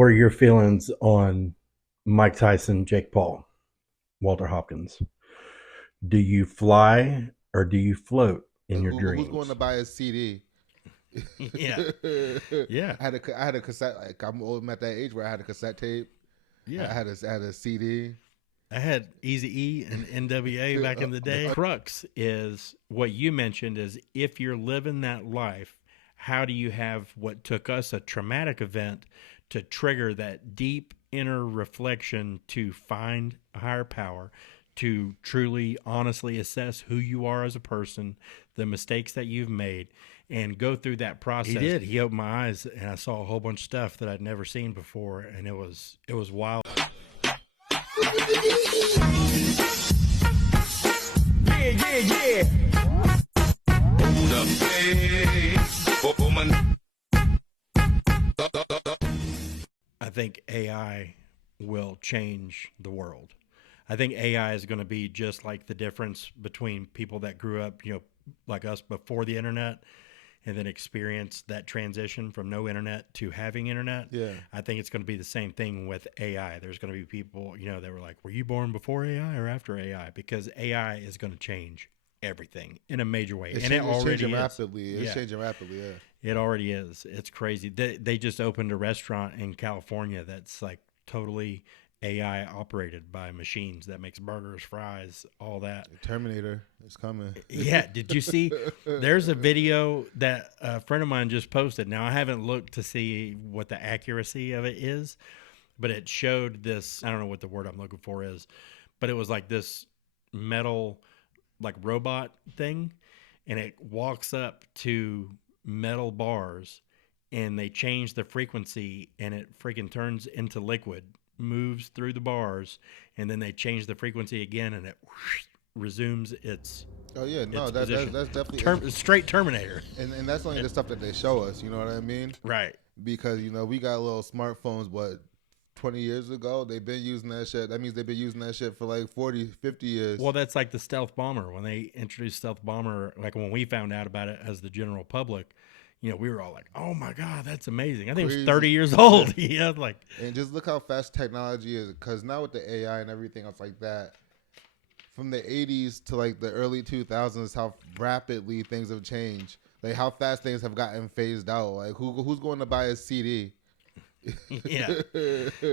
What are your feelings on Mike Tyson, Jake Paul, Walter Hopkins? Do you fly or do you float in your Who's going to dreams? buy a CD? Yeah, yeah, I had a cassette. Like I'm at that age where I had a cassette tape. yeah. I had a CD. I had Easy E and NWA back in the day. Crux is what you mentioned is if you're living that life, how do you have what took us a traumatic event to trigger that deep inner reflection to find a higher power, to truly honestly assess who you are as a person, the mistakes that you've made, and go through that process. He did. He opened my eyes and I saw a whole bunch of stuff that I'd never seen before, and it was wild. Yeah, yeah, yeah. Hold up, hey, woman. I think AI will change the world. I think AI is going to be just like the difference between people that grew up, like us before the internet and then experienced that transition from no internet to having internet. Yeah. I think it's going to be the same thing with AI. There's going to be people, that were like, were you born before AI or after AI? Because AI is going to change everything in a major way. It's and it already changing is. rapidly. It's Yeah. changing rapidly. Yeah. It already is. It's crazy. They just opened a restaurant in California that's like totally AI operated by machines that makes burgers, fries, all that. Terminator is coming. Yeah. Did you see? There's a video that a friend of mine just posted. Now, I haven't looked to see what the accuracy of it is, but it showed this. I don't know what the word I'm looking for is, but it was like this metal, like robot thing, and it walks up to metal bars and they change the frequency and it freaking turns into liquid, moves through the bars, and then they change the frequency again and it resumes its Oh yeah, no, position. that's definitely Straight Terminator. and that's only the stuff that they show us. You know what I mean? Right. Because we got little smartphones, but 20 years ago they've been using that shit. That means they've been using that shit for like 40, 50 years. Well, that's like the stealth bomber. When they introduced stealth bomber, like when we found out about it as the general public, we were all like, "Oh my god, that's amazing!" I think it was 30 years old. Yeah, like. And just look how fast technology is. Because now with the AI and everything else like that, from the 80s to like the early 2000s, how rapidly things have changed. Like how fast things have gotten phased out. Like who's going to buy a CD? Yeah.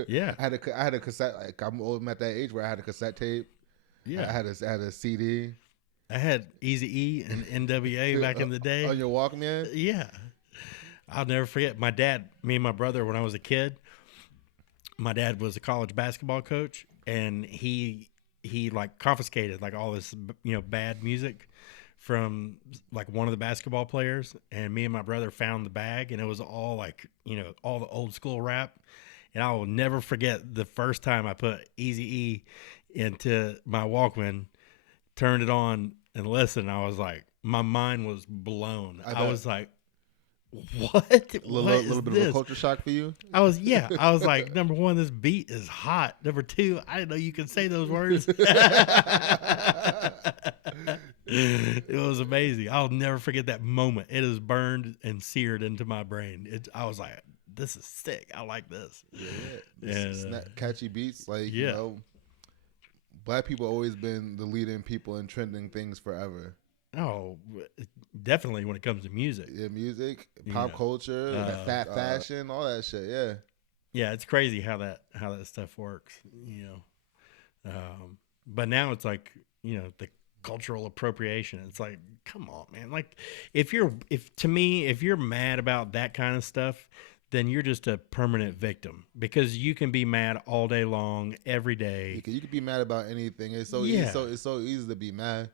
Yeah. I had a cassette. Like I'm at that age where I had a cassette tape. Yeah. I had a CD. I had Easy E and NWA back in the day. On your Walkman? Yeah. I'll never forget. My dad, me and my brother, when I was a kid, my dad was a college basketball coach, and he like confiscated like all this bad music from like one of the basketball players, and me and my brother found the bag, and it was all like all the old school rap. And I will never forget the first time I put Easy E into my Walkman, turned it on and listened. I was like, my mind was blown. I was like, what? A little bit of a culture shock for you? I was like, number one, this beat is hot. Number two, I didn't know you could say those words. It was amazing. I'll never forget that moment. It is burned and seared into my brain. I was like, this is sick. I like this. Yeah. And, catchy beats. Like, black people always been the leading people in trending things forever. Oh, definitely when it comes to music. Yeah, music, pop culture, fashion, all that shit. Yeah. Yeah, it's crazy how that stuff works. But now it's like the cultural appropriation. It's like, come on, man. Like if you're mad about that kind of stuff, then you're just a permanent victim, because you can be mad all day long, every day. You can be mad about anything. It's so easy. It's so easy to be mad.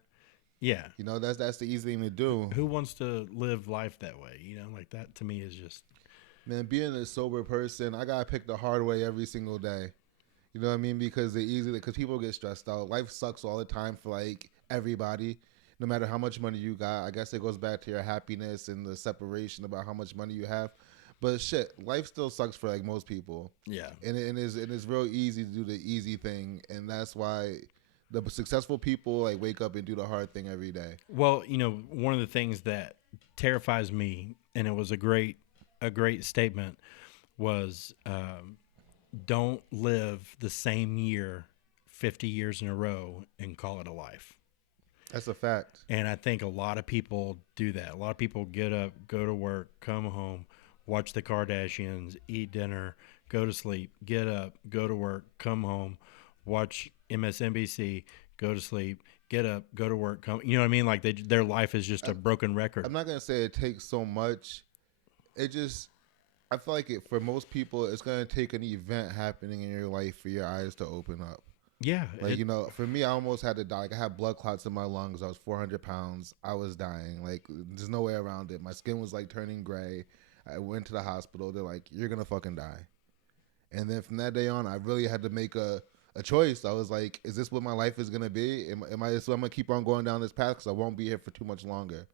Yeah. That's the easy thing to do. Who wants to live life that way? Like that to me is just. Man, being a sober person, I gotta pick the hard way every single day. You know what I mean? Because people get stressed out. Life sucks all the time for like everybody. No matter how much money you got, I guess it goes back to your happiness and the separation about how much money you have. But shit, life still sucks for like most people. Yeah. And it's real easy to do the easy thing, and that's why the successful people like wake up and do the hard thing every day. Well, one of the things that terrifies me, and it was a great statement, was don't live the same year 50 years in a row and call it a life. That's a fact. And I think a lot of people do that. A lot of people get up, go to work, come home, watch the Kardashians, eat dinner, go to sleep, get up, go to work, come home, watch MSNBC, go to sleep, get up, go to work, come. You know what I mean? Like their life is just a broken record. I'm not gonna say it takes so much. It just, I feel like for most people, it's gonna take an event happening in your life for your eyes to open up. Yeah. Like, for me, I almost had to die. Like, I had blood clots in my lungs. I was 400 pounds. I was dying. Like, there's no way around it. My skin was, like, turning gray. I went to the hospital. They're like, you're going to fucking die. And then from that day on, I really had to make a choice. I was like, is this what my life is going to be? So I'm going to keep on going down this path because I won't be here for too much longer.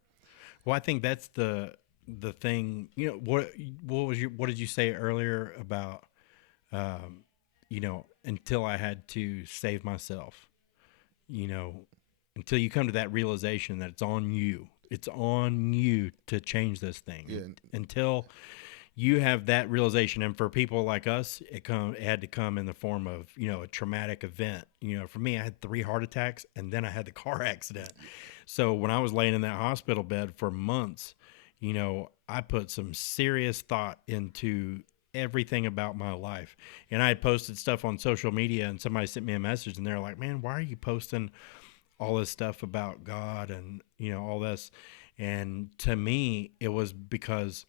Well, I think that's the thing. What did you say earlier about until I had to save myself, until you come to that realization that it's on you to change this thing. Yeah. Until you have that realization. And for people like us, it had to come in the form of, a traumatic event. For me, I had 3 heart attacks and then I had the car accident. So when I was laying in that hospital bed for months, I put some serious thought into everything about my life. And I had posted stuff on social media and somebody sent me a message and they're like, man, why are you posting all this stuff about God and, all this? And to me, it was because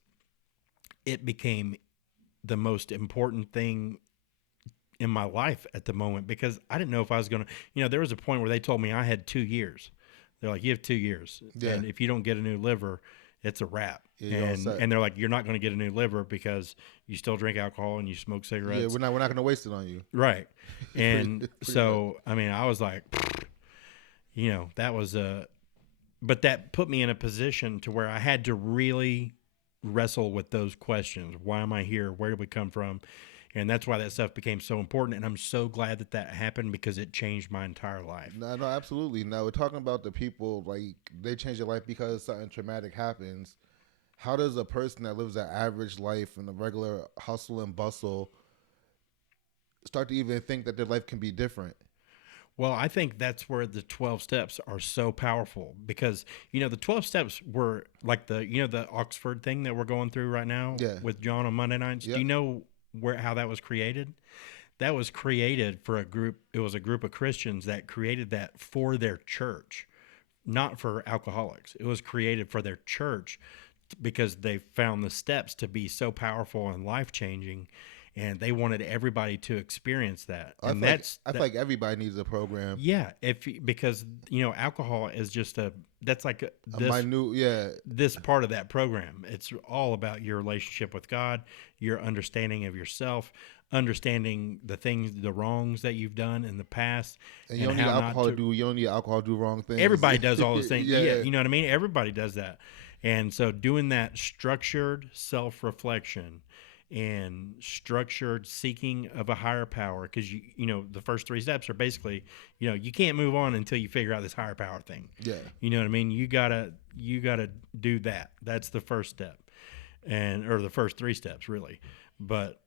it became the most important thing in my life at the moment, because I didn't know if I was going to, there was a point where they told me I had 2 years. They're like, you have 2 years. Yeah. And if you don't get a new liver, it's a wrap. Yeah, and they're like, you're not going to get a new liver because you still drink alcohol and you smoke cigarettes. Yeah, we're not going to waste it on you. Right. And so, I mean, I was like, that was but that put me in a position to where I had to really wrestle with those questions. Why am I here? Where did we come from? And that's why that stuff became so important. And I'm so glad that happened because it changed my entire life. No, absolutely. Now, we're talking about the people, like, they change their life because something traumatic happens. How does a person that lives an average life in the regular hustle and bustle start to even think that their life can be different? Well, I think that's where the 12 steps are so powerful because, the 12 steps were like the Oxford thing that we're going through right now with John on Monday nights. Yep. Do you know how that was created? That was created for a group. It was a group of Christians that created that for their church, not for alcoholics. It was created for their church because they found the steps to be so powerful and life-changing, and they wanted everybody to experience that. I feel like everybody needs a program. Yeah, because alcohol is just that's like this part of that program. It's all about your relationship with God, your understanding of yourself, understanding the wrongs that you've done in the past. And you don't need alcohol to do wrong things. Everybody does all those things. Yeah, you know what I mean? Everybody does that. And so doing that structured self-reflection and structured seeking of a higher power, because the first 3 steps are basically, you can't move on until you figure out this higher power thing. Yeah. You know what I mean? You gotta do that. That's the first step, or the first 3 steps really. But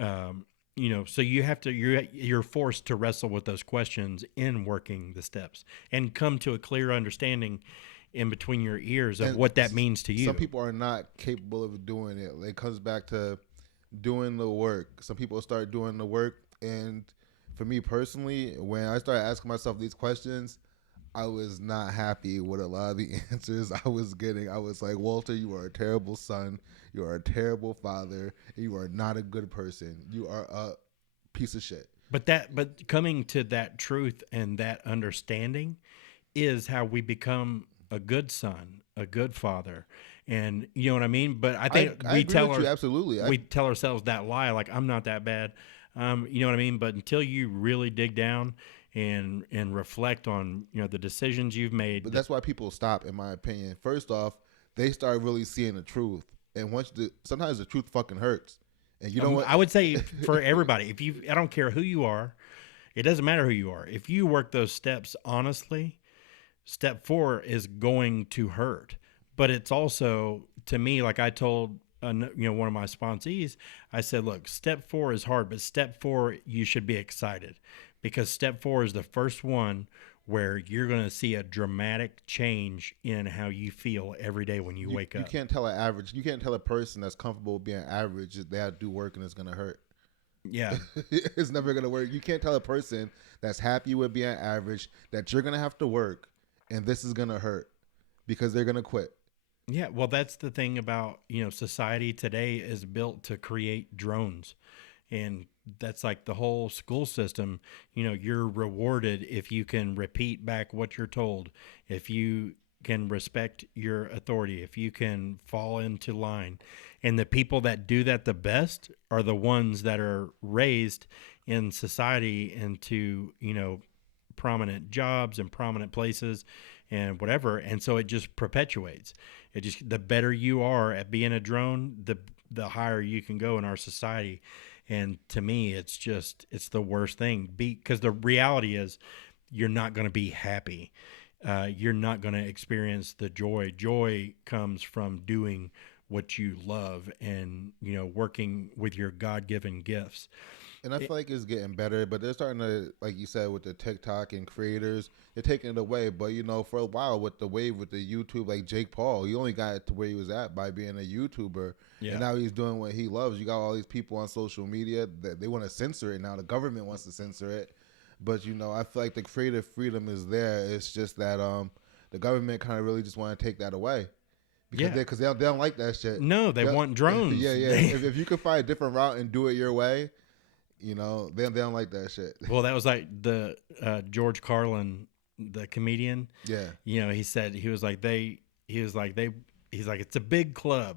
so you have to, you're forced to wrestle with those questions in working the steps and come to a clear understanding in between your ears of what that means to you. Some people are not capable of doing it. It comes back to doing the work. Some people start doing the work, and for me personally, when I started asking myself these questions, I was not happy with a lot of the answers I was getting. I was like, Walter, you are a terrible son. You are a terrible father. You are not a good person. You are a piece of shit. But coming to that truth and that understanding is how we become a good son, a good father. And you know what I mean? But I think we tell ourselves that lie, like, I'm not that bad. You know what I mean? But until you really dig down and reflect on, the decisions you've made. But that's why people stop, in my opinion. First off, they start really seeing the truth. And sometimes the truth fucking hurts. And you know what? I would say for everybody, I don't care who you are, it doesn't matter who you are. If you work those steps honestly, step 4 is going to hurt. But it's also, to me, like I told one of my sponsees, I said, look, step 4 is hard, but step 4, you should be excited, because step 4 is the first one where you're going to see a dramatic change in how you feel every day when you wake You up. can't tell you can't tell a person that's comfortable with being average that they have to do work and it's gonna hurt. Yeah. It's never gonna work. You can't tell a person that's happy with being average that you're gonna have to work and this is gonna hurt because they're gonna quit. Yeah, well, that's the thing about, society today is built to create drones. And that's like the whole school system. You're rewarded if you can repeat back what you're told, if you can respect your authority, if you can fall into line. And the people that do that the best are the ones that are raised in society into, prominent jobs and prominent places and whatever. And so it just perpetuates. The better you are at being a drone, the higher you can go in our society. And to me, it's the worst thing, because the reality is you're not going to be happy. You're not going to experience the joy. Joy comes from doing what you love and, working with your God-given gifts. And I feel like it's getting better, but they're starting to, like you said, with the TikTok and creators, they're taking it away. But, for a while with the wave with the YouTube, like Jake Paul, he only got to where he was at by being a YouTuber. Yeah. And now he's doing what he loves. You got all these people on social media that they want to censor it now. The government wants to censor it. But, I feel like the creative freedom is there. It's just that the government kind of really just want to take that away. Because they don't like that shit. No, they want drones. Yeah. If you could find a different route and do it your way, they don't like that shit. Well, that was like the George Carlin, the comedian. Yeah. He's like, it's a big club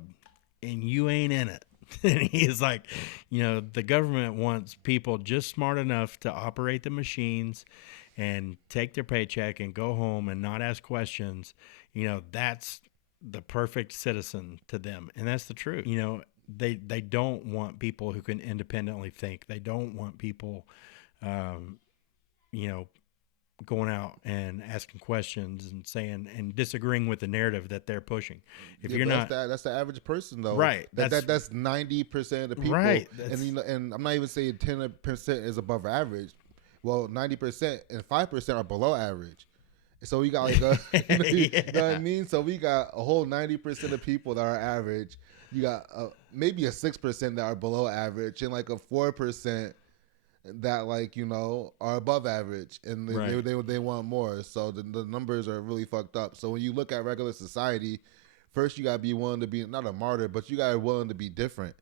and you ain't in it. And he's like, the government wants people just smart enough to operate the machines and take their paycheck and go home and not ask questions. That's the perfect citizen to them. And that's the truth. They don't want people who can independently think. They don't want people, going out and asking questions and saying and disagreeing with the narrative that they're pushing. If you're not, that's the average person though, right? That's 90% of the people, right? And I'm not even saying 10% is above average. Well, 90% and 5% are below average. So we got like you know what I mean? So we got a whole 90% of people that are average. You got maybe a 6% that are below average, and like a 4% that are above average, and they want more. So the numbers are really fucked up. So when you look at regular society, first you gotta be willing to be not a martyr, but you gotta be willing to be different.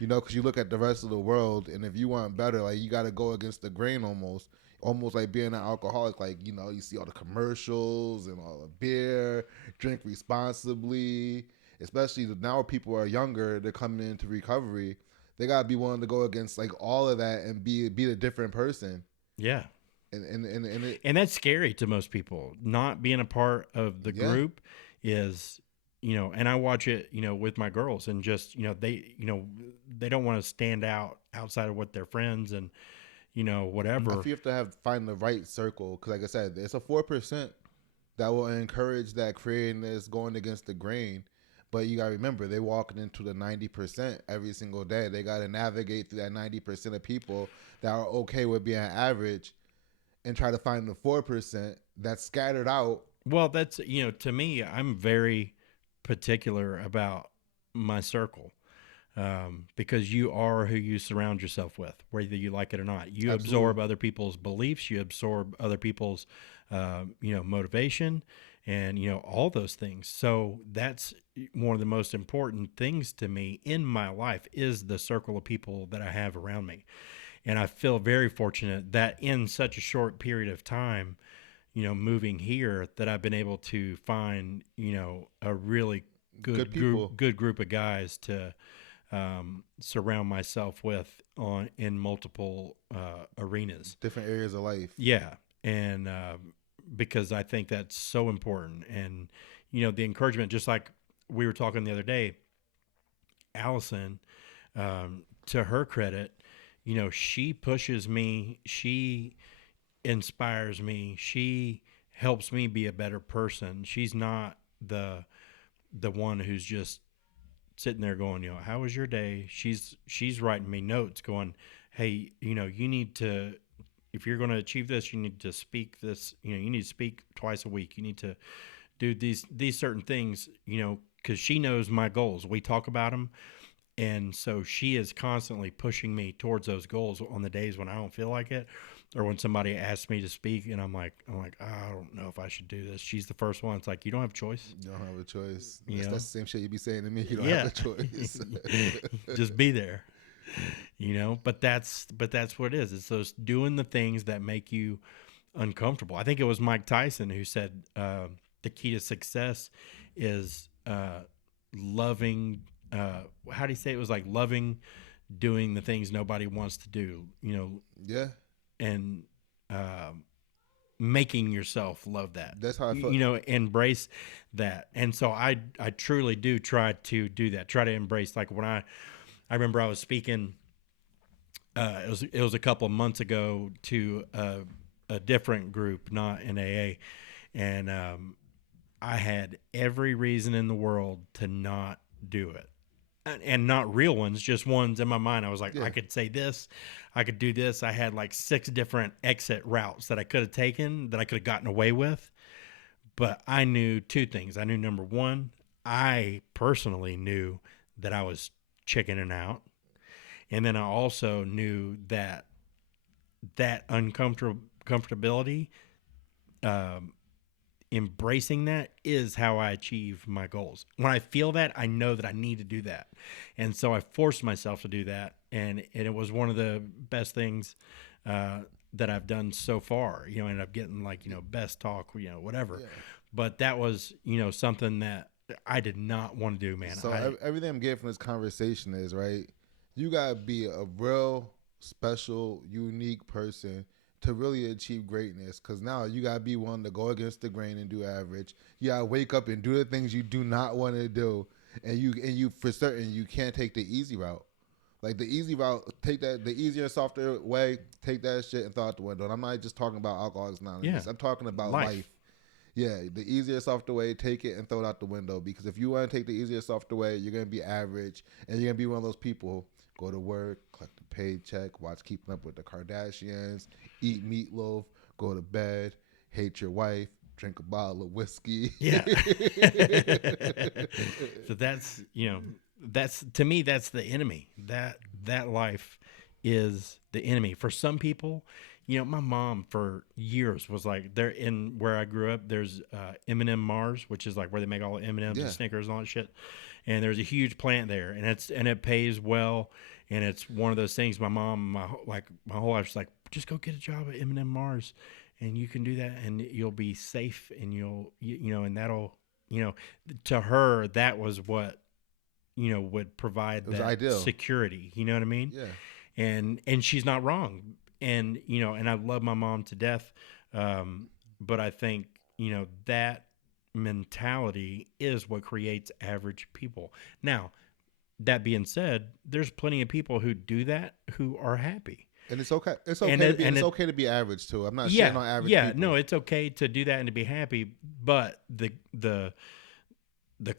Because you look at the rest of the world, and if you want better, you gotta go against the grain almost like being an alcoholic. You see all the commercials and all the beer, drink responsibly. Especially now people are younger, they're coming into recovery. They gotta be willing to go against all of that and be a different person. Yeah. And that's scary to most people. Not being a part of the group is, and I watch it, with my girls, and just, they don't want to stand out outside of what their friends and, whatever. I feel you have to find the right circle. Cause like I said, it's a 4% that will encourage that creativeness going against the grain. But you got to remember, they're walking into the 90% every single day. They got to navigate through that 90% of people that are okay with being average and try to find the 4% that's scattered out. Well, that's, to me, I'm very particular about my circle, because you are who you surround yourself with, whether you like it or not. You Absolutely. Absorb other people's beliefs. You absorb other people's, motivation. And, all those things. So that's one of the most important things to me in my life is the circle of people that I have around me. And I feel very fortunate that in such a short period of time, moving here, that I've been able to find, a really good group of guys to surround myself with in multiple arenas. Different areas of life. Yeah. And, because I think that's so important. And, the encouragement, just like we were talking the other day, Allison, to her credit, she pushes me, she inspires me, she helps me be a better person. She's not the one who's just sitting there going, how was your day? She's writing me notes going, hey, you need to, if you're going to achieve this, you need to speak this, you need to speak twice a week. You need to do these certain things, because she knows my goals. We talk about them. And so she is constantly pushing me towards those goals on the days when I don't feel like it, or when somebody asks me to speak and I'm like, I don't know if I should do this. She's the first one. It's like, you don't have a choice. You don't have a choice. You That's the same shit you be saying to me. You don't Yeah. have a choice. Just be there. But that's what it is. It's those doing the things that make you uncomfortable. I think it was Mike Tyson who said the key to success is loving. How do you say it? Was like loving doing the things nobody wants to do. Yeah. And making yourself love that. That's how I feel. Embrace that. And so I truly do try to do that. Try to embrace, like when I remember I was speaking. It was a couple of months ago to a different group, not in AA, and I had every reason in the world to not do it. And not real ones, just ones in my mind. I was like, I could say this, I could do this. I had like 6 different exit routes that I could have taken, that I could have gotten away with. But I knew 2 things. I knew, number one, I personally knew that I was chickening out. And then I also knew that uncomfortability, embracing that is how I achieve my goals. When I feel that, I know that I need to do that. And so I forced myself to do that. And it was one of the best things that I've done so far. Ended up getting best talk, whatever. Yeah. But that was, something that I did not want to do, man. So everything I'm getting from this conversation is, right, you got to be a real special, unique person to really achieve greatness, because now you gotta be one to go against the grain and do average. You gotta wake up and do the things you do not want to do, and you for certain you can't take the easy route. Like the easy route, take that, the easier, softer way, take that shit and throw out the window. And I'm not just talking about Alcoholics Anonymous. I'm talking about life. Yeah, the easier, softer way, take it and throw it out the window. Because if you want to take the easier, softer way, you're gonna be average, and you're gonna be one of those people. Go to work, collect a paycheck, watch Keeping Up with the Kardashians, eat meatloaf, go to bed, hate your wife, drink a bottle of whiskey. Yeah. So that's, to me, that's the enemy. That life is the enemy. For some people, my mom for years was like, there in where I grew up, there's M&M Mars, which is like where they make all the M&Ms and Snickers and all that shit. And there's a huge plant there, and it pays well, and it's one of those things. My mom, my whole life, she's like, just go get a job at M&M Mars, and you can do that, and you'll be safe, and and that'll, to her, that was what, would provide that ideal security. You know what I mean? Yeah. And she's not wrong, and and I love my mom to death, but I think that mentality is what creates average people. Now, that being said, there's plenty of people who do that who are happy. And it's okay. It's okay to be average too. I'm not shitting on average people. No, it's okay to do that and to be happy. But the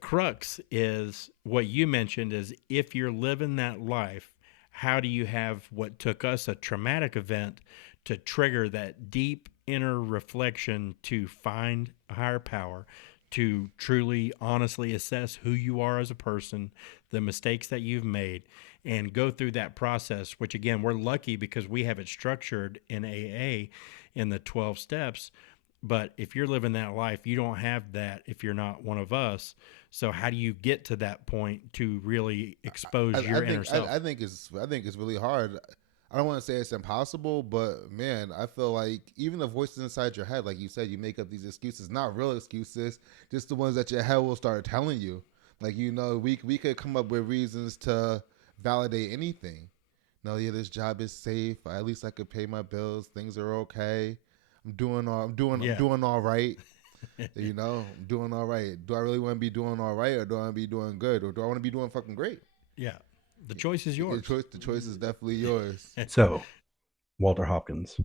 crux is what you mentioned is, if you're living that life, how do you have what took us a traumatic event to trigger that deep inner reflection, to find a higher power, to truly, honestly assess who you are as a person, the mistakes that you've made, and go through that process, which again, we're lucky because we have it structured in AA in the 12 steps. But if you're living that life, you don't have that if you're not one of us. So how do you get to that point to really expose your inner self? I think it's really hard. I don't want to say it's impossible, but man, I feel like even the voices inside your head, like you said, you make up these excuses, not real excuses, just the ones that your head will start telling you. Like, we could come up with reasons to validate anything. No, yeah, this job is safe. At least I could pay my bills. Things are okay. I'm doing all right. I'm doing all right. Do I really want to be doing all right, or do I want to be doing good, or do I want to be doing fucking great? Yeah. The choice is yours. The choice is definitely yours. So, Walter Hopkins,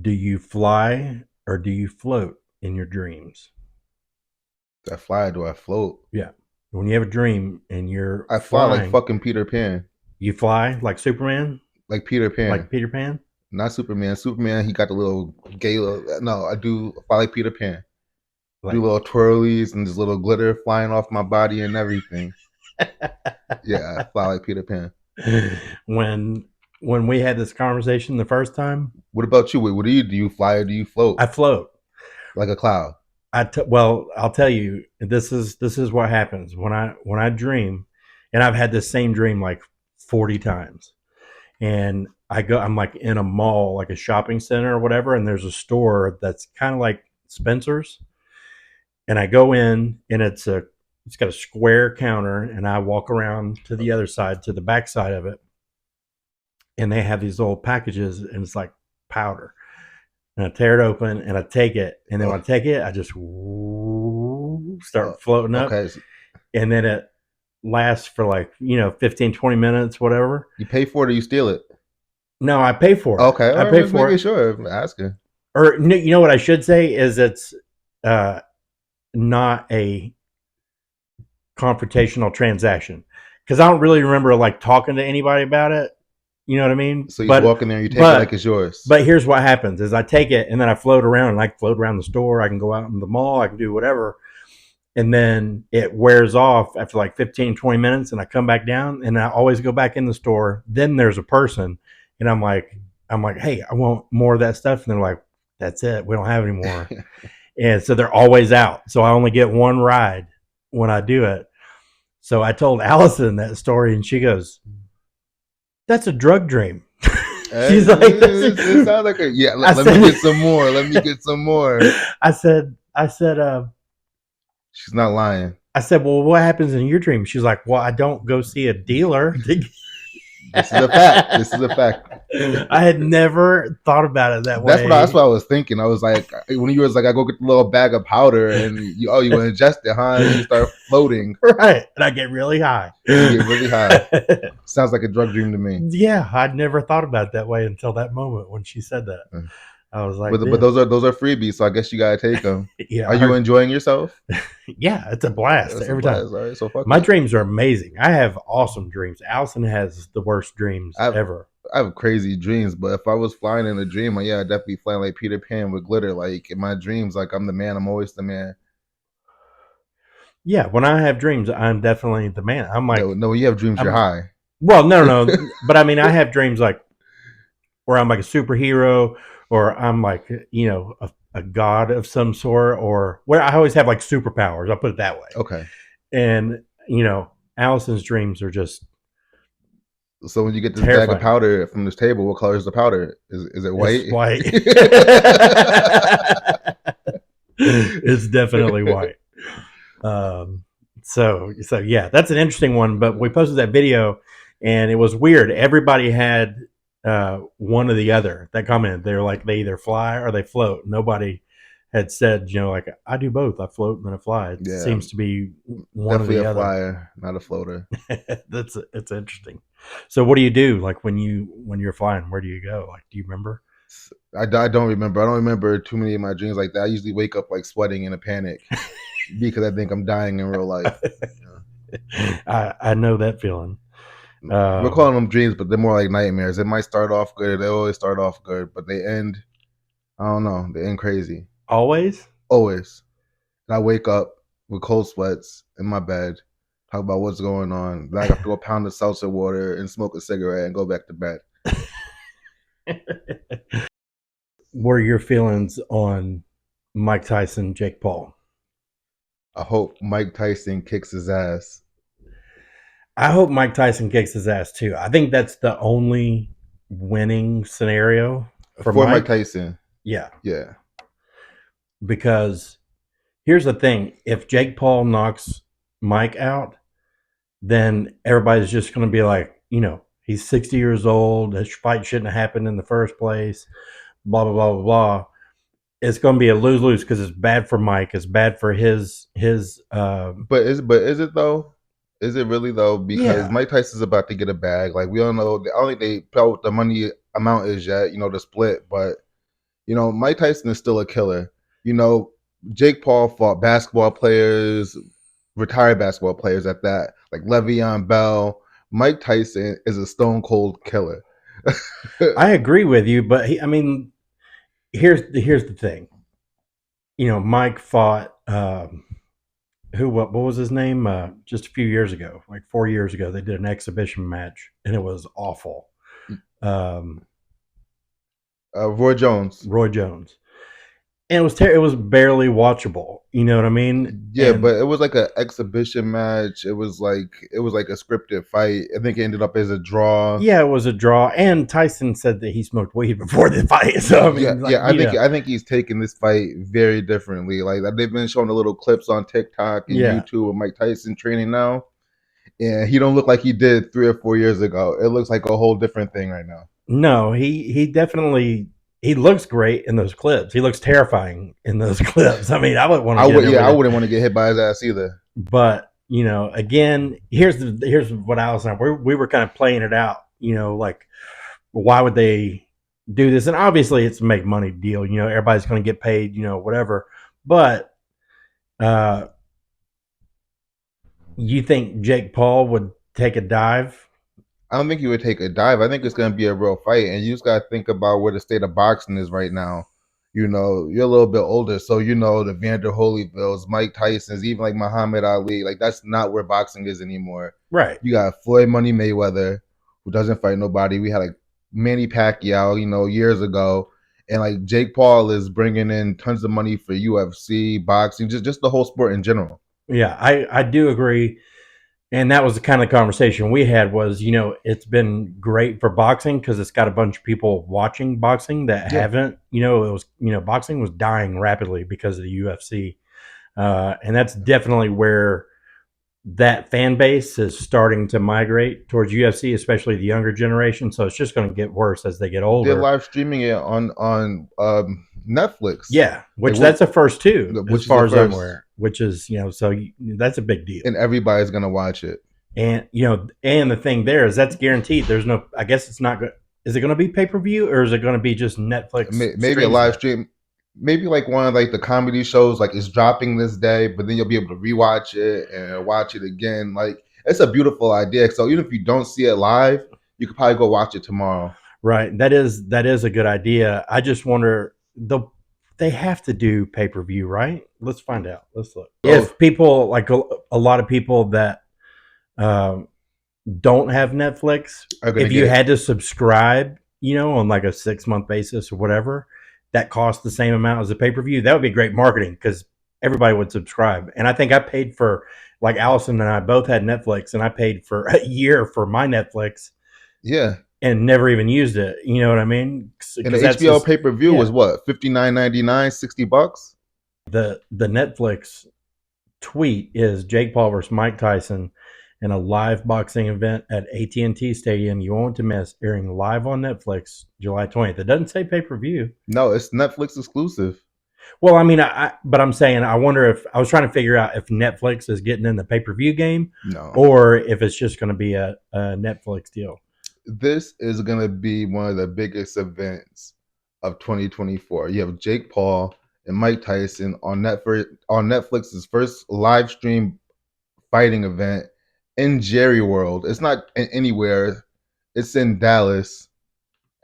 do you fly or do you float in your dreams? Do I fly or do I float? Yeah. When you have a dream and you're I fly like flying, fucking Peter Pan. you fly like Superman, Like Peter Pan. like Peter Pan. Not Superman. Superman, he got the little gay little, no, I do fly like Peter Pan. Like, Do little twirlies and this little glitter flying off my body and everything. Yeah, I fly like Peter Pan. when we had this conversation the first time, What about you? What do you do? You fly or do you float? I float. Like a cloud. Well, I'll tell you, this is what happens when I dream, and I've had this same dream like 40 times. And I'm like in a mall, like a shopping center or whatever, and there's a store that's kind of like Spencer's. And I go in, and it's got a square counter, and I walk around to the other side, to the back side of it, and they have these little packages, and it's like powder. And I tear it open, and I take it, and then when I take it, I just start floating up, Okay. and then it lasts for like 15, 20 minutes, whatever. You pay for it or you steal it? No, I pay for it. Okay. I pay for making it. Sure. I'm asking. Or you know what I should say is it's not a confrontational transaction, because I don't really remember like talking to anybody about it. You know what I mean? So you walk in there and you take it like it's yours. But here's what happens: is I take it and then I float around, and I float around the store. I can go out in the mall. I can do whatever. And then it wears off after like 15, 20 minutes, and I come back down, and I always go back in the store. Then there's a person, and I'm like, hey, I want more of that stuff. And they're like, that's it. We don't have any more. And so they're always out. So I only get one ride when I do it. So I told Allison that story, and she goes, that's a drug dream. She's like, it sounds like let me get some more. Let me get some more. I said, she's not lying. I said, well, what happens in your dream? She's like, well, I don't go see a dealer. This is a fact. This is a fact. I had never thought about it that way. That's what I was thinking. I was like, when you was like, I go get the little bag of powder and you ingest it, huh? And you start floating. Right. And I get really high. You get really high. Sounds like a drug dream to me. Yeah. I'd never thought about it that way until that moment when she said that. I was like, but those are freebies, so I guess you gotta take them. Yeah. Are you enjoying yourself? Yeah, it's a blast every time. All right, so fuck my dreams are amazing. I have awesome dreams. Allison has the worst dreams ever. I have crazy dreams, but if I was flying in a dream, I'd definitely fly like Peter Pan with glitter. Like in my dreams, like I'm the man. I'm always the man. Yeah, when I have dreams, I'm definitely the man. I'm like, no, you have dreams, you're high. Well, no, but I mean, I have dreams like where I'm like a superhero, or I'm like a god of some sort, or where I always have like superpowers. I'll put it that way. Okay. And Allison's dreams are just. So when you get this bag of powder from this table, what color is the powder? Is it white? It's white. It's definitely white. So yeah, that's an interesting one. But we posted that video, and it was weird. Everybody had one or the other that commented. They're like, they either fly or they float. Nobody had said, like, I do both. I float and then I fly. It seems to be one definitely or the a other. flyer, not a floater. It's interesting. So what do you do? Like when you're flying, where do you go? Like, do you remember? I don't remember. I don't remember too many of my dreams like that. I usually wake up like sweating in a panic because I think I'm dying in real life. I know that feeling. We're calling them dreams, but they're more like nightmares. It might start off good. They always start off good, but they end, I don't know, they end crazy. Always? Always. And I wake up with cold sweats in my bed, talk about what's going on. Then I have to go pound of seltzer water and smoke a cigarette and go back to bed. What are your feelings on Mike Tyson, Jake Paul? I hope Mike Tyson kicks his ass. I hope Mike Tyson kicks his ass too. I think that's the only winning scenario for Mike Tyson. Yeah. Yeah. Because here's the thing. If Jake Paul knocks Mike out, then everybody's just going to be like, he's 60 years old. This fight shouldn't have happened in the first place. Blah, blah, blah, blah, blah. It's going to be a lose-lose because it's bad for Mike. It's bad for his. But is it though? Is it really though? Because Mike Tyson's about to get a bag. Like we all know. I don't think they tell what the money amount is yet. The split. But Mike Tyson is still a killer. Jake Paul fought basketball players, retired basketball players at that, like Le'Veon Bell. Mike Tyson is a stone cold killer. I agree with you, but I mean, here's the thing. Mike fought what was his name? Just a few years ago, like 4 years ago, they did an exhibition match, and it was awful. Um, Roy Jones. Roy Jones, and it was barely watchable. You know what I mean? Yeah, And but it was like an exhibition match. It was like a scripted fight. I think it ended up as a draw. yeah, it was a draw. And Tyson said that he smoked weed before the fight. So I Yeah, mean, like yeah. I think he's taking this fight very differently. Like they've been showing the little clips on TikTok and yeah, YouTube of Mike Tyson training now, and he don't look like he did 3 or 4 years ago. It looks like a whole different thing right now. no, he definitely he looks great in those clips. He looks terrifying in those clips. I mean, I would want to I get would, in yeah, there I with it. wouldn't want to get hit by his ass either. But again, here's what Alice and we were kind of playing it out. Like why would they do this? And obviously, it's a make money deal. Everybody's going to get paid. Whatever. But uh, you think Jake Paul would take a dive? I don't think he would take a dive. I think it's going to be a real fight, and you just got to think about where the state of boxing is right now. You're a little bit older, so the Vander Holyfields, Mike Tyson's, even like Muhammad Ali. Like that's not where boxing is anymore. Right. You got Floyd Money Mayweather, who doesn't fight nobody. We had like Manny Pacquiao, years ago, and like Jake Paul is bringing in tons of money for UFC, boxing, just the whole sport in general. Yeah, I do agree. And that was the kind of conversation we had was, it's been great for boxing because it's got a bunch of people watching boxing that Yeah, haven't, it was, boxing was dying rapidly because of the UFC. And that's definitely where that fan base is starting to migrate towards UFC, especially the younger generation. So it's just going to get worse as they get they're older. live streaming it on Netflix. Yeah, Like which that's a first too, as which is the far as I'm first, aware. Which is so that's a big deal. and everybody's gonna watch it. And and the thing there is that's guaranteed. There's no. I guess it's not good. Is it going to be pay per view or is it going to be just Netflix Maybe a streams live it? stream, maybe like one of like the comedy shows, like it's dropping this day, but then you'll be able to rewatch it and watch it again. Like it's a beautiful idea. So even if you don't see it live, you could probably go watch it tomorrow. Right. That is a good idea. I just wonder they have to do pay per view, right? Let's find out. Let's look. Oh, If people like a lot of people that um, don't have Netflix, are gonna if you get had to subscribe, on like a 6 month basis or whatever, that costs the same amount as a pay per view. That would be great marketing because everybody would subscribe. And I think I paid for like Allison and I both had Netflix, and I paid for a year for my Netflix yeah. and never even used it. You know what I mean? And the Because that's HBO just pay per view yeah. was what, $59.99, $60. The Netflix tweet is Jake Paul versus Mike Tyson in a live boxing event at AT&T Stadium. You won't to miss, airing live on Netflix July 20th. It doesn't say pay per view. No, it's Netflix exclusive. Well, I mean, but I'm saying I wonder if I was trying to figure out if Netflix is getting in the pay per view game No, or if it's just going to be a Netflix deal. this is gonna be one of the biggest events of 2024. You have Jake Paul and Mike Tyson on Netflix's first live stream fighting event in Jerry World. It's not anywhere. It's in Dallas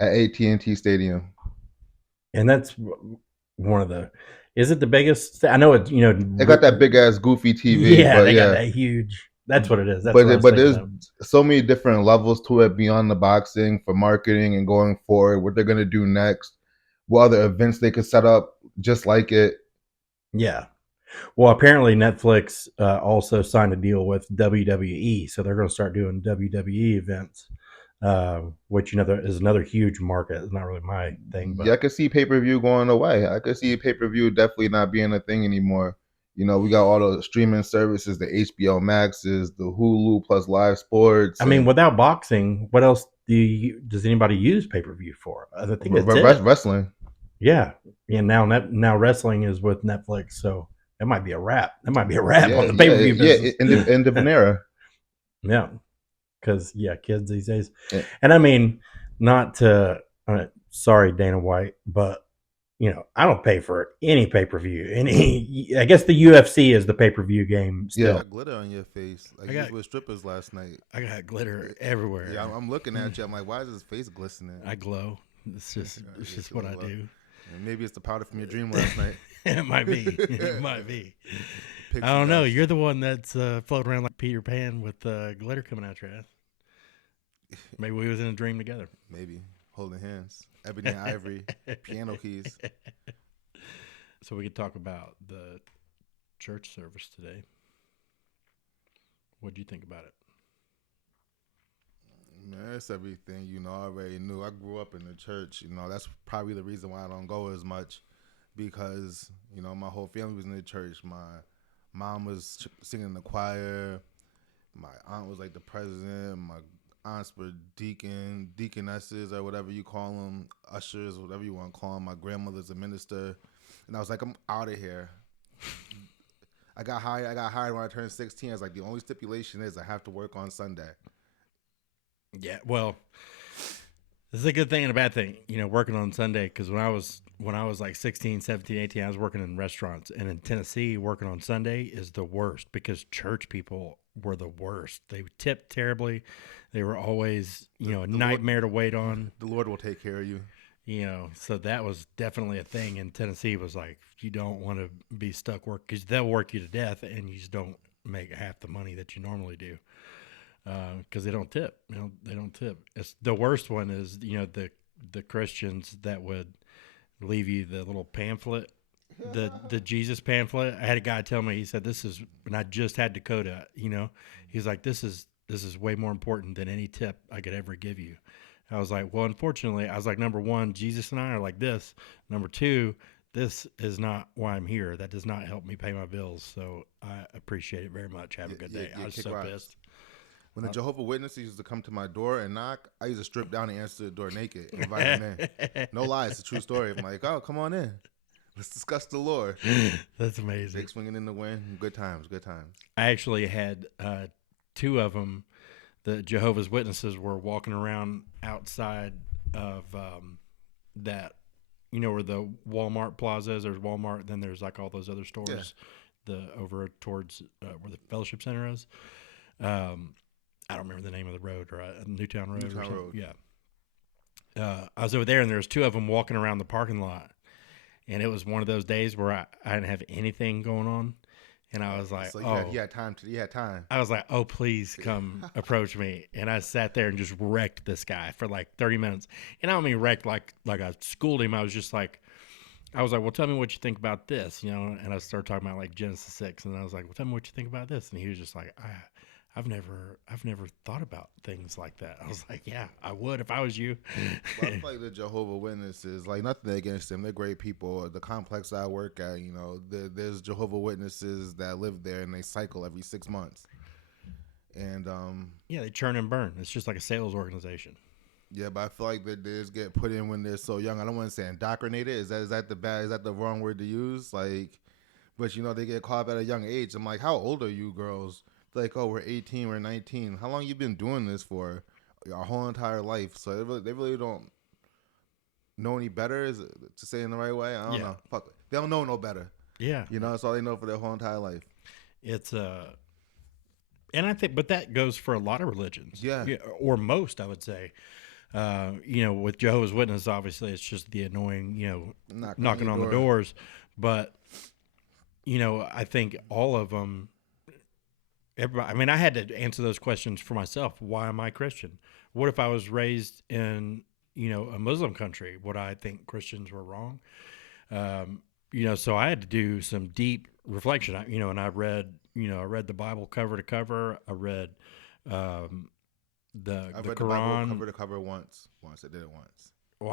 at AT&T Stadium. And that's one of the. Is it the biggest? I know it. They got that big ass goofy TV, Yeah, but they got yeah, that huge. That's what it is. That's what I was but thinking there's of. so many different levels to it beyond the boxing for marketing and going forward. What they're gonna do next, what other events they could set up just like it. Yeah. Well, apparently Netflix also signed a deal with WWE, so they're going to start doing WWE events, which is another huge market. It's not really my thing, Yeah, I but could see pay per view going away. I could see pay per view definitely not being a thing anymore. We got all the streaming services, the HBO Maxes, the Hulu plus live sports, I mean, and without boxing, what else does anybody use pay per view for? I think that's it. wrestling. Yeah, and now wrestling is with Netflix, so that might be a wrap. That might be a wrap on Yeah, the pay per yeah, view yeah. business. In different era. Yeah, because kids these days, Yeah. and I mean, not to sorry Dana White, but I don't pay for any pay per view. Any, I guess the UFC is the pay per view game Yeah, still. got glitter on your face. Like I you was got- with strippers last night. I got glitter everywhere. Yeah, I'm looking at you. I'm like, why is his face glistening? I glow. It's just Yes, what I you do. And maybe it's the powder from your dream last night. It might be. It might be. Pixie I don't know. dust. You're the one that's floating around like Peter Pan with glitter coming out your ass. Maybe we was in a dream together. Maybe holding hands, ebony and ivory, piano keys. So we could talk about the church service today. What do you think about it? Man, it's everything, I already knew. I grew up in the church, that's probably the reason why I don't go as much because, my whole family was in the church. My mom was singing in the choir. My aunt was like the president. My aunts were deaconesses or whatever you call them, ushers, whatever you want to call them. My grandmother's a minister. And I was like, I'm out of here. I got hired when I turned 16. I was like, the only stipulation is I have to work on Sunday. Yeah, well, this is a good thing and a bad thing, working on Sunday. Because when I was like 16, 17, 18, I was working in restaurants. And in Tennessee, working on Sunday is the worst because church people were the worst. They tipped terribly. They were always, a nightmare to wait on. The Lord will take care of you. So that was definitely a thing in Tennessee. Was like, you don't want to be stuck work because they'll work you to death and you just don't make half the money that you normally do. Because they don't tip. They don't tip. It's the worst one is the Christians that would leave you the little pamphlet, the Jesus pamphlet. I had a guy tell me, he said, "This is," and I just had Dakota. He's like, "This is way more important than any tip I could ever give you." I was like, "Well, unfortunately," I was like, "Number one, Jesus and I are like this. Number two, this is not why I'm here. That does not help me pay my bills. So I appreciate it very much. Have a good day." I was so pissed. When the Jehovah's Witnesses used to come to my door and knock, I used to strip down and answer the door naked, invite them in. No lie, it's a true story. I'm like, oh, come on in. Let's discuss the Lord. That's amazing. Big swinging in the wind. Good times, good times. I actually had two of them. The Jehovah's Witnesses were walking around outside of that, where the Walmart plaza is. There's Walmart, then there's like all those other stores, over towards where the Fellowship Center is. I don't remember the name of the road, or Newtown Road. Newtown Road. Yeah. I was over there, and there was two of them walking around the parking lot, and it was one of those days where I didn't have anything going on, and I was like, So you had time. I was like, oh, please come approach me. And I sat there and just wrecked this guy for like 30 minutes. And I don't mean wrecked like I schooled him. I was like, well, tell me what you think about this, And I started talking about like Genesis 6. And I was like, well, tell me what you think about this. And he was just like, I've never thought about things like that. I was like, yeah, I would if I was you. Well, I feel like the Jehovah's Witnesses, like nothing against them. They're great people. The complex I work at, there's Jehovah's Witnesses that live there and they cycle every 6 months. And yeah, they churn and burn. It's just like a sales organization. yeah, but I feel like they just get put in when they're so young. I don't want to say indoctrinated. Is that the wrong word to use? Like, but they get caught up at a young age. I'm like, how old are you girls? Like, oh, we're 18, we're 19. How long you been doing this for? Our whole entire life. So they really don't know any better, is it, to say in the right way? I don't know. Fuck it. They don't know no better. Yeah. That's all they know for their whole entire life. It's and I think, but that goes for a lot of religions. Yeah. Or most, I would say. With Jehovah's Witnesses, obviously, it's just the annoying, knocking on the doors. But, I think all of them, everybody, I mean, I had to answer those questions for myself. Why am I Christian? What if I was raised in, a Muslim country? Would I think Christians were wrong? So I had to do some deep reflection, and I read the Bible cover to cover. I read I've the read the Quran Bible cover to cover once. I did it once. Well,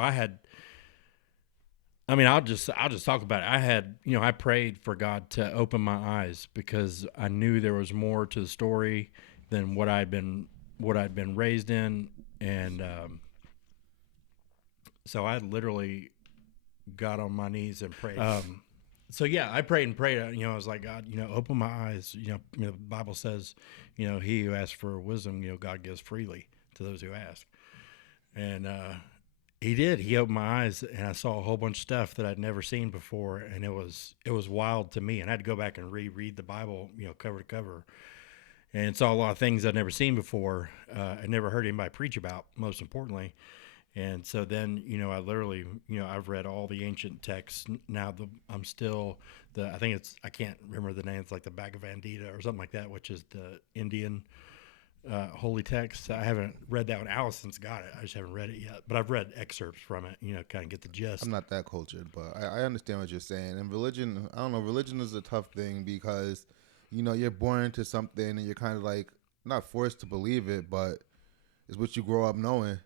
I'll just talk about it. I prayed for God to open my eyes because I knew there was more to the story than what I'd been raised in, and so I literally got on my knees and prayed. So yeah, I prayed and prayed. I was like, God, open my eyes. The Bible says, he who asks for wisdom, God gives freely to those who ask. And He did. He opened my eyes, and I saw a whole bunch of stuff that I'd never seen before, and it was wild to me. And I had to go back and reread the Bible, cover to cover, and saw a lot of things I'd never seen before. I never heard anybody preach about. Most importantly, and so then I literally I've read all the ancient texts. Now I'm still I think I can't remember the name. It's like the Bhagavad Gita or something like that, which is the Indian holy text. I haven't read that one. Allison's got it. I just haven't read it yet. But I've read excerpts from it, kind of get the gist. I'm not that cultured, but I understand what you're saying. And religion, I don't know, religion is a tough thing because, you're born into something and you're kind of like not forced to believe it, but it's what you grow up knowing.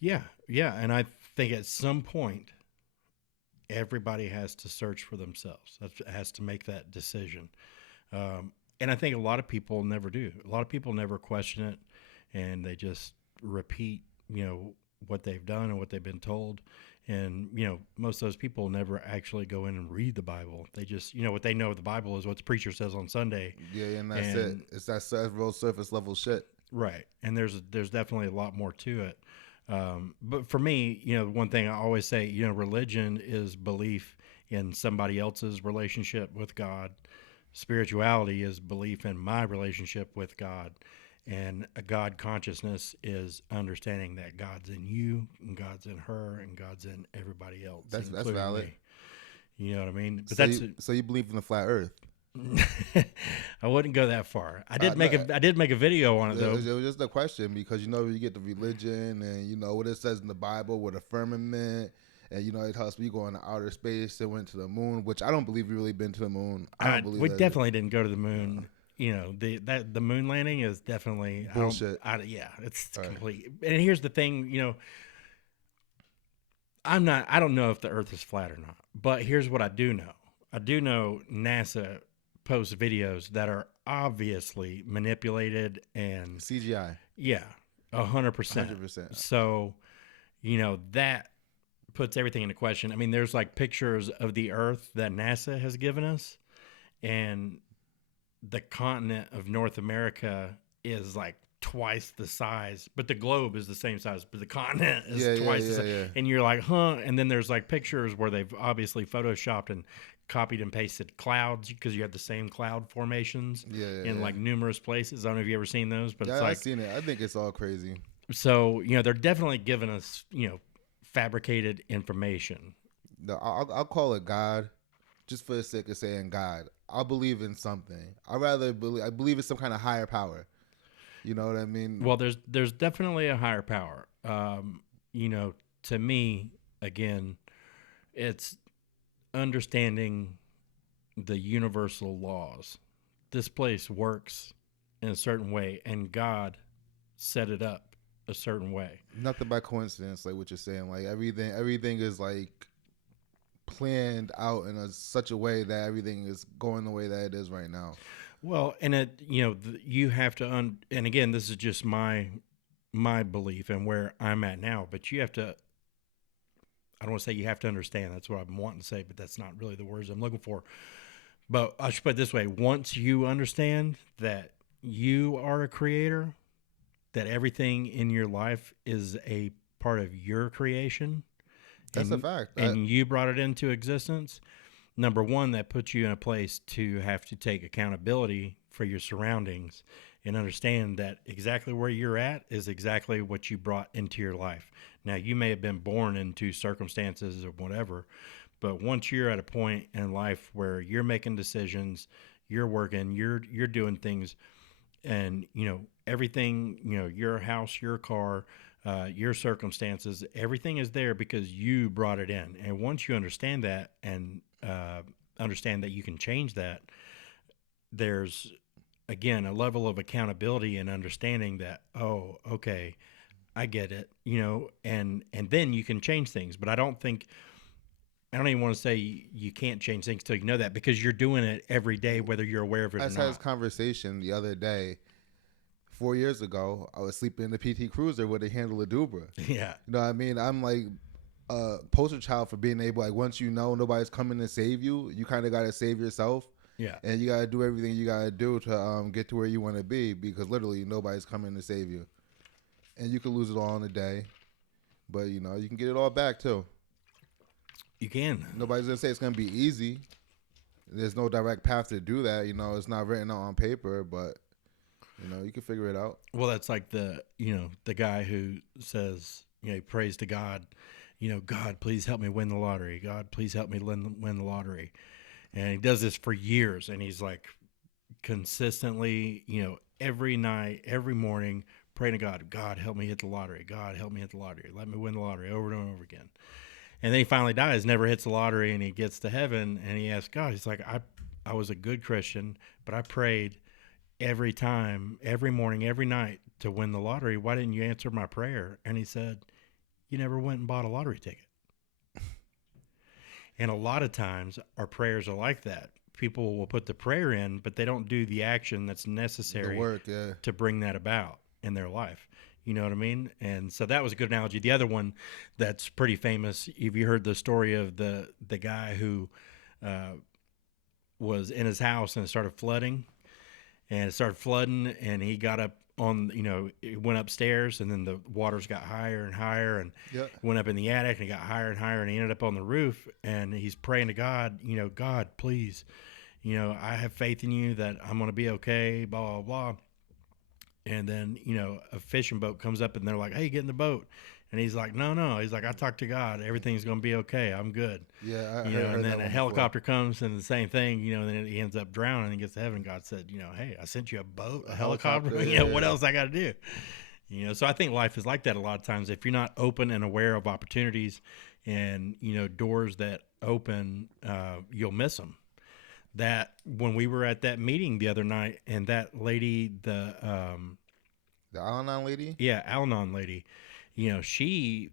Yeah, yeah. And I think at some point, everybody has to search for themselves. That has to make that decision. And I think a lot of people never do. A lot of people never question it, and they just repeat, what they've done and what they've been told. And, most of those people never actually go in and read the Bible. They just, what they know of the Bible is what the preacher says on Sunday. Yeah, and that's it. It's that real surface level shit. Right. And there's definitely a lot more to it. But for me, one thing I always say, religion is belief in somebody else's relationship with God. Spirituality is belief in my relationship with God. And a God consciousness is understanding that God's in you, and God's in her, and God's in everybody else. That's valid. Me. You know what I mean? But so you believe in the flat Earth? I wouldn't go that far. I did make a video on it though. It was just a question because you get the religion and what it says in the Bible with a firmament. And it tells us we go into outer space and went to the moon, which I don't believe we really been to the moon. I don't believe we definitely didn't go to the moon. The moon landing is definitely bullshit. It's complete. And here's the thing, I don't know if the Earth is flat or not, but here's what I do know. I do know NASA posts videos that are obviously manipulated and CGI. Yeah, 100%. 100%. So, that puts everything into question. I mean, there's like pictures of the Earth that NASA has given us, and the continent of North America is like twice the size, but the globe is the same size, but the continent is twice the size. Yeah. And you're like, huh? And then there's like pictures where they've obviously photoshopped and copied and pasted clouds because you have the same cloud formations in like numerous places. I don't know if you ever seen those, but it's like, I've seen it. I think it's all crazy. So, they're definitely giving us, fabricated information. No, I'll call it God just for the sake of saying God. I'll believe in something. I believe it's some kind of higher power. You know what I mean? Well, there's definitely a higher power. To me, again, it's understanding the universal laws. This place works in a certain way, and God set it up a certain way. Nothing by coincidence, like what you're saying. Like everything is like planned out in such a way that everything is going the way that it is right now. Well, and you have to and again, this is just my belief and where I'm at now, but you have to. I don't want to say you have to understand. That's what I'm wanting to say, but that's not really the words I'm looking for. But I should put it this way: once you understand that you are a creator, that everything in your life is a part of your creation. That's a fact. And you brought it into existence. Number one, that puts you in a place to have to take accountability for your surroundings and understand that exactly where you're at is exactly what you brought into your life. Now, you may have been born into circumstances or whatever, but once you're at a point in life where you're making decisions, you're working, you're doing things, and everything, your house, your car, your circumstances, everything is there because you brought it in. And once you understand that and understand that you can change that, there's again a level of accountability and understanding that, oh, okay, I get it, and then you can change things. But I don't even want to say you can't change things till you know that, because you're doing it every day, whether you're aware of it or not. I had this conversation the other day. 4 years ago, I was sleeping in the PT Cruiser with a handle of Dubra. Yeah. You know what I mean? I'm like a poster child for being able, like, once nobody's coming to save you, you kind of got to save yourself. Yeah. And you got to do everything you got to do to get to where you want to be, because literally nobody's coming to save you. And you could lose it all in a day. But you know, you can get it all back too. You can. Nobody's gonna say it's gonna be easy. There's no direct path to do that. You know, it's not written out on paper, but you know, you can figure it out. Well, that's like the guy who says, he prays to God, God, please help me win the lottery. God, please help me win the lottery. And he does this for years, and he's like consistently, every night, every morning, praying to God, God, help me hit the lottery. God, help me hit the lottery. Let me win the lottery over and over again. And then he finally dies, never hits the lottery, and he gets to heaven, and he asks God, he's like, I was a good Christian, but I prayed every time, every morning, every night to win the lottery. Why didn't you answer my prayer? And he said, you never went and bought a lottery ticket. And a lot of times our prayers are like that. People will put the prayer in, but they don't do the action that's necessary The work, yeah. to bring that about in their life. You know what I mean? And so that was a good analogy. The other one that's pretty famous, have you heard the story of the guy who was in his house and it started flooding? And it started flooding, and he got up on, it went upstairs, and then the waters got higher and higher, and went up in the attic, and it got higher and higher, and he ended up on the roof, and he's praying to God, God, please, I have faith in you that I'm going to be okay, blah, blah, blah. And then, a fishing boat comes up, and they're like, hey, get in the boat. And he's like, no. He's like, I talked to God. Everything's going to be okay. I'm good. Yeah, I And then a helicopter before. comes and the same thing, and then he ends up drowning and gets to heaven. God said, hey, I sent you a boat, a helicopter. Yeah. What else I got to do? So I think life is like that a lot of times. If you're not open and aware of opportunities and, doors that open, you'll miss them. That when we were at that meeting the other night, and that lady, The Al-Anon lady? yeah, Al-Anon lady, she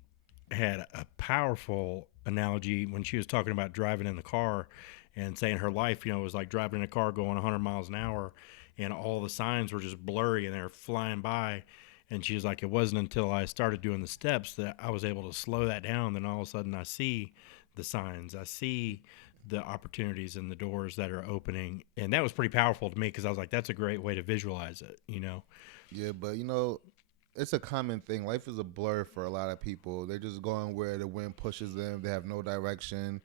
had a powerful analogy when she was talking about driving in the car and saying her life, was like driving in a car going 100 miles an hour, and all the signs were just blurry and they're flying by. And she was like, it wasn't until I started doing the steps that I was able to slow that down. Then all of a sudden I see the signs, I see the opportunities and the doors that are opening. And that was pretty powerful to me, because I was like, that's a great way to visualize it, Yeah, but it's a common thing. Life is a blur for a lot of people. They're just going where the wind pushes them. They have no direction.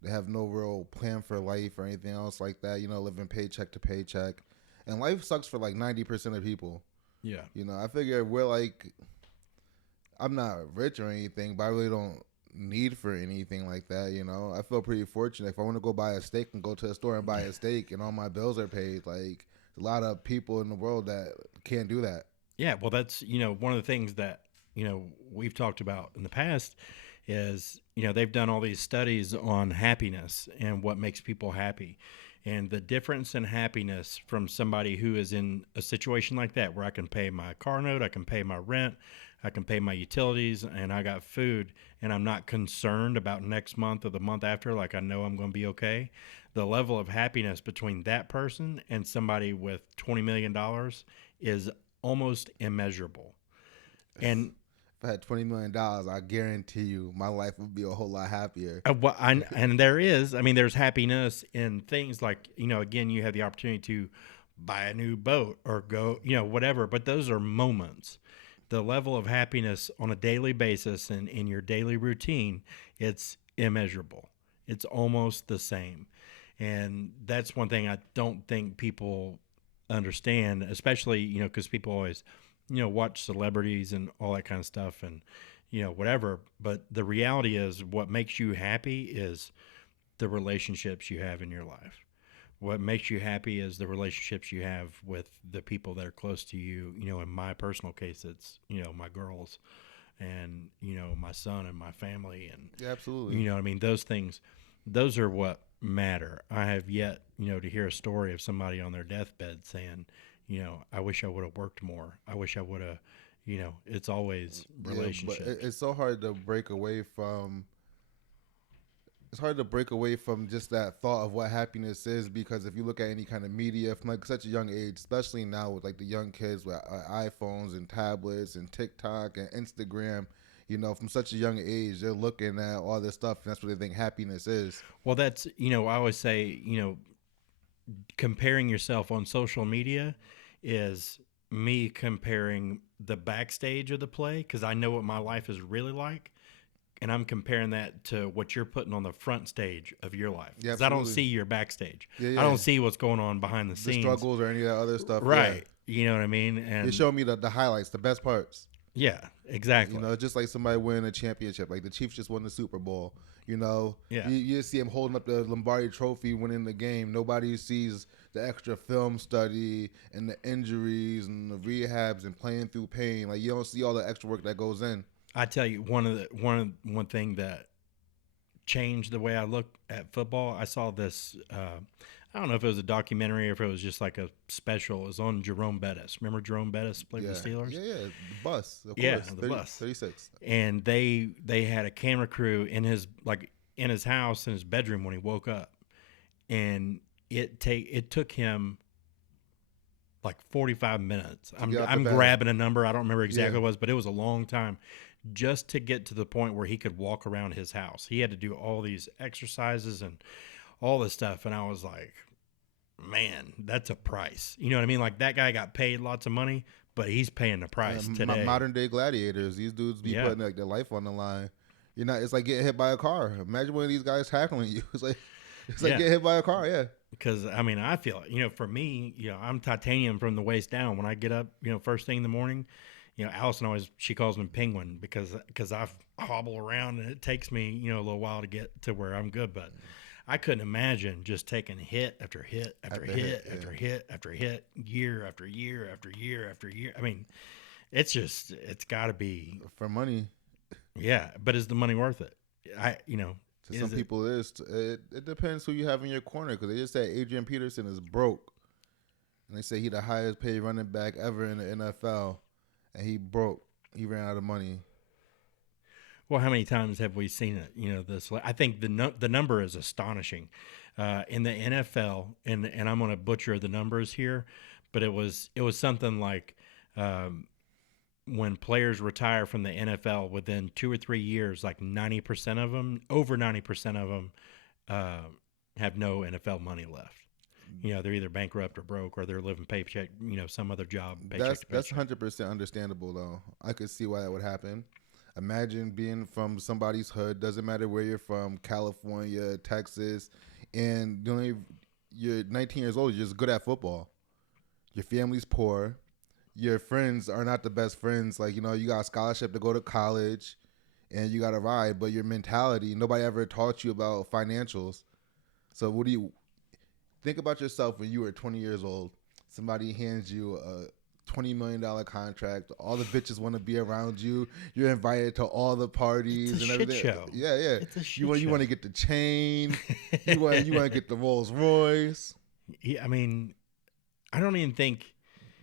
They have no real plan for life or anything else like that. Living paycheck to paycheck. And life sucks for like 90% of people. Yeah. I figure we're like, I'm not rich or anything, but I really don't need for anything like that. I feel pretty fortunate. If I want to go buy a steak and go to a store and buy a steak and all my bills are paid, like a lot of people in the world that can't do that. Yeah, well, that's, one of the things that, we've talked about in the past is, they've done all these studies on happiness and what makes people happy. And the difference in happiness from somebody who is in a situation like that, where I can pay my car note, I can pay my rent, I can pay my utilities, and I got food, and I'm not concerned about next month or the month after, like I know I'm going to be okay. The level of happiness between that person and somebody with $20 million is almost immeasurable. And if I had $20 million, I guarantee you my life would be a whole lot happier. And there's happiness in things like, again, you have the opportunity to buy a new boat or go, whatever, but those are moments. The level of happiness on a daily basis and in your daily routine, it's immeasurable. It's almost the same. And that's one thing I don't think people understand, especially, because people always, watch celebrities and all that kind of stuff and, whatever. But the reality is, what makes you happy is the relationships you have in your life. What makes you happy is the relationships you have with the people that are close to you. In my personal case, it's, my girls and, my son and my family. And, yeah, absolutely. I mean, those things, those are what matter. I have yet, to hear a story of somebody on their deathbed saying, I wish I would have worked more. I wish I would have, it's always relationships. Yeah, but it's so hard to break away from. It's hard to break away from just that thought of what happiness is, because if you look at any kind of media from like such a young age, especially now with like the young kids with iPhones and tablets and TikTok and Instagram, from such a young age, they're looking at all this stuff, and that's what they think happiness is. Well, that's, I always say, comparing yourself on social media is me comparing the backstage of the play because I know what my life is really like, and I'm comparing that to what you're putting on the front stage of your life. Yeah, Because I don't absolutely. see your backstage. Yeah, yeah. I don't see what's going on behind the The scenes. struggles or any of that other stuff. Right. You know what I mean? Yeah. And You're showing me the highlights, the best parts. yeah, exactly. You know, just like somebody winning a championship. Like the Chiefs just won the Super Bowl. You know, Yeah. you see him holding up the Lombardi Trophy, winning the game. Nobody sees the extra film study and the injuries and the rehabs and playing through pain. Like you don't see all the extra work that goes in. I tell you, one thing that changed the way I look at football. I saw this. I don't know if it was a documentary or if it was just like a special. It was on Jerome Bettis. Remember Jerome Bettis played Yeah, for the Steelers? yeah. The bus, of Yeah, course. the bus. 36. And they had a camera crew in his house in his bedroom when he woke up, and it took him like 45 minutes. I'm grabbing a number. I don't remember exactly what it was, but it was a long time just to get to the point where he could walk around his house. He had to do all these exercises and all this stuff. And I was like, man, that's a price. You know what I mean? Like that guy got paid lots of money, but he's paying the price today. Modern day gladiators. These dudes be putting like their life on the line. You're not. It's like getting hit by a car. Imagine one of these guys tackling you. It's like getting hit by a car. Yeah. Because I mean, I feel for me, I'm titanium from the waist down. When I get up, first thing in the morning, Allison she calls me Penguin because I hobble around and it takes me a little while to get to where I'm good. But I couldn't imagine just taking hit after hit after hit after hit after hit, year after year after year after year. I mean, it's got to be for money. Yeah, but is the money worth it? To some people it is. It depends who you have in your corner because they just said Adrian Peterson is broke, and they say he the highest paid running back ever in the NFL, and he broke. He ran out of money. Well, how many times have we seen it? This. I think the number is astonishing in the NFL, and I'm going to butcher the numbers here, but it was something like when players retire from the NFL within 2 or 3 years, like 90% of them, over 90% of them, have no NFL money left. They're either bankrupt or broke, or they're living paycheck, some other job. That's 100% understandable, though. I could see why that would happen. Imagine being from somebody's hood. Doesn't matter where you're from, California, Texas, and you're 19 years old. You're just good at football. Your family's poor. Your friends are not the best friends. Like, you got a scholarship to go to college and you got to ride, but your mentality, nobody ever taught you about financials. So what do you think about yourself when you were 20 years old? Somebody hands you a $20 million contract. All the bitches want to be around you. You're invited to all the parties it's a and shit everything. Show. Yeah, yeah. It's a shit you want to get the chain. you want to get the Rolls Royce. Yeah, I mean, I don't even think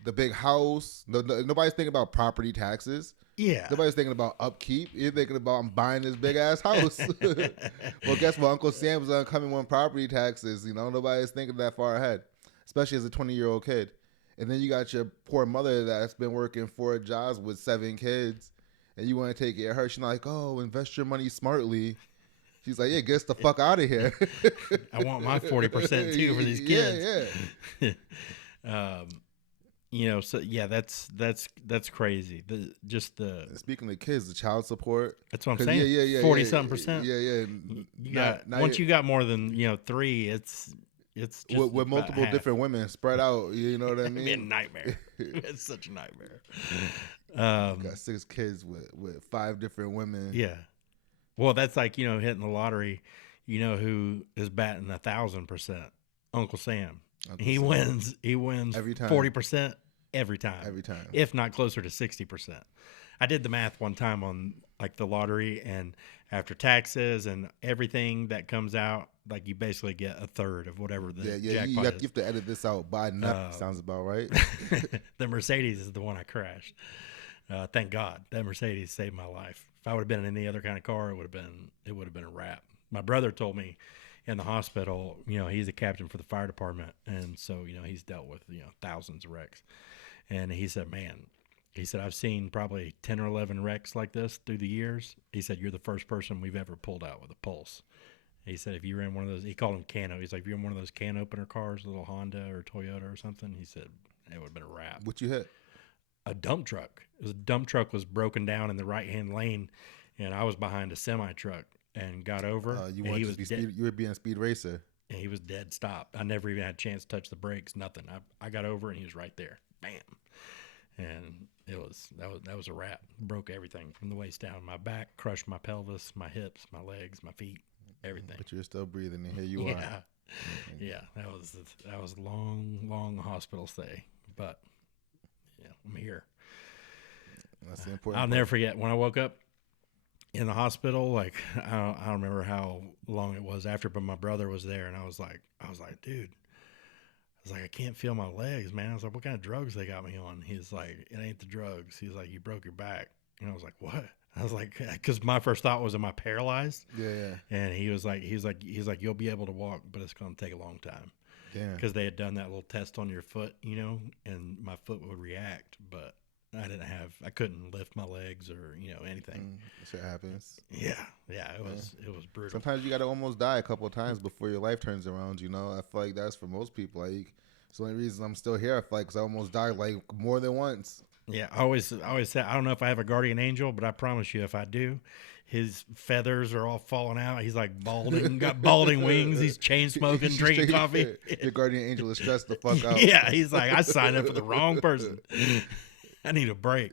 the big house. Nobody's thinking about property taxes. Yeah. Nobody's thinking about upkeep. You're thinking about, I'm buying this big ass house. Well, guess what? Uncle Sam's coming on property taxes. Nobody's thinking that far ahead, especially as a 20-year-old kid. And then you got your poor mother that's been working 4 jobs with 7 kids, and you want to take care of her. She's like, oh, invest your money smartly. She's like, yeah, get us the fuck out of here. I want my 40% too for these kids. Yeah. So yeah, that's crazy. Speaking of kids, the child support. That's what I'm saying. Yeah, 40-something%. Yeah. Once you got more than 3, it's just with multiple different women spread out. You know what I mean? It'd be a nightmare. It's such a nightmare. Got 6 kids with 5 different women. Yeah. Well, that's like hitting the lottery. Who is batting 1,000%? Uncle Sam. He wins every time. 40% every time. Every time. If not closer to 60%. I did the math one time on like the lottery, and after taxes and everything that comes out, like you basically get a third of whatever the jackpot you is. have to edit this out. Buy nut sounds about right. The Mercedes is the one I crashed. Thank God that Mercedes saved my life. If I would have been in any other kind of car, it would have been a wrap. My brother told me in the hospital, he's a captain for the fire department, and so he's dealt with thousands of wrecks, and he said, I've seen probably 10 or 11 wrecks like this through the years. He said, you're the first person we've ever pulled out with a pulse. He said, if you were in one of those, he called them cano. He's like, if you're in one of those can opener cars, a little Honda or Toyota or something, he said, it would have been a wrap. What you hit? a dump truck. A dump truck was broken down in the right hand lane, and I was behind a semi truck and got over. You and want he to was be dead. speed? You were being a speed racer. And he was dead stop. I never even had a chance to touch the brakes. Nothing. I got over, and he was right there. Bam. And that was a wrap. Broke everything from the waist down. My back, crushed my pelvis, my hips, my legs, my feet, everything. But you're still breathing, and here you Yeah. are. Yeah, that was a long hospital stay, but yeah, I'm here. That's the important. I'll never forget when I woke up in the hospital. Like I don't remember how long it was after, but my brother was there, and I was like, dude, I was like, I can't feel my legs, man. I was like, what kind of drugs they got me on? He's like, it ain't the drugs. He's like, you broke your back, and I was like, what? I was like, because my first thought was, am I paralyzed? Yeah. And he was like, you'll be able to walk, but it's going to take a long time. Damn. Because they had done that little test on your foot, and my foot would react, but I couldn't lift my legs or, anything. Shit happens. Yeah. It was brutal. Sometimes you got to almost die a couple of times before your life turns around, I feel like that's for most people. Like, it's the only reason I'm still here, I feel like, because I almost died, like, more than once. Yeah, I always say, I don't know if I have a guardian angel, but I promise you, if I do, his feathers are all falling out. He's like balding, got balding wings. He's chain smoking, drinking coffee. Your guardian angel is stressed the fuck out. Yeah, he's like, I signed up for the wrong person. I need a break.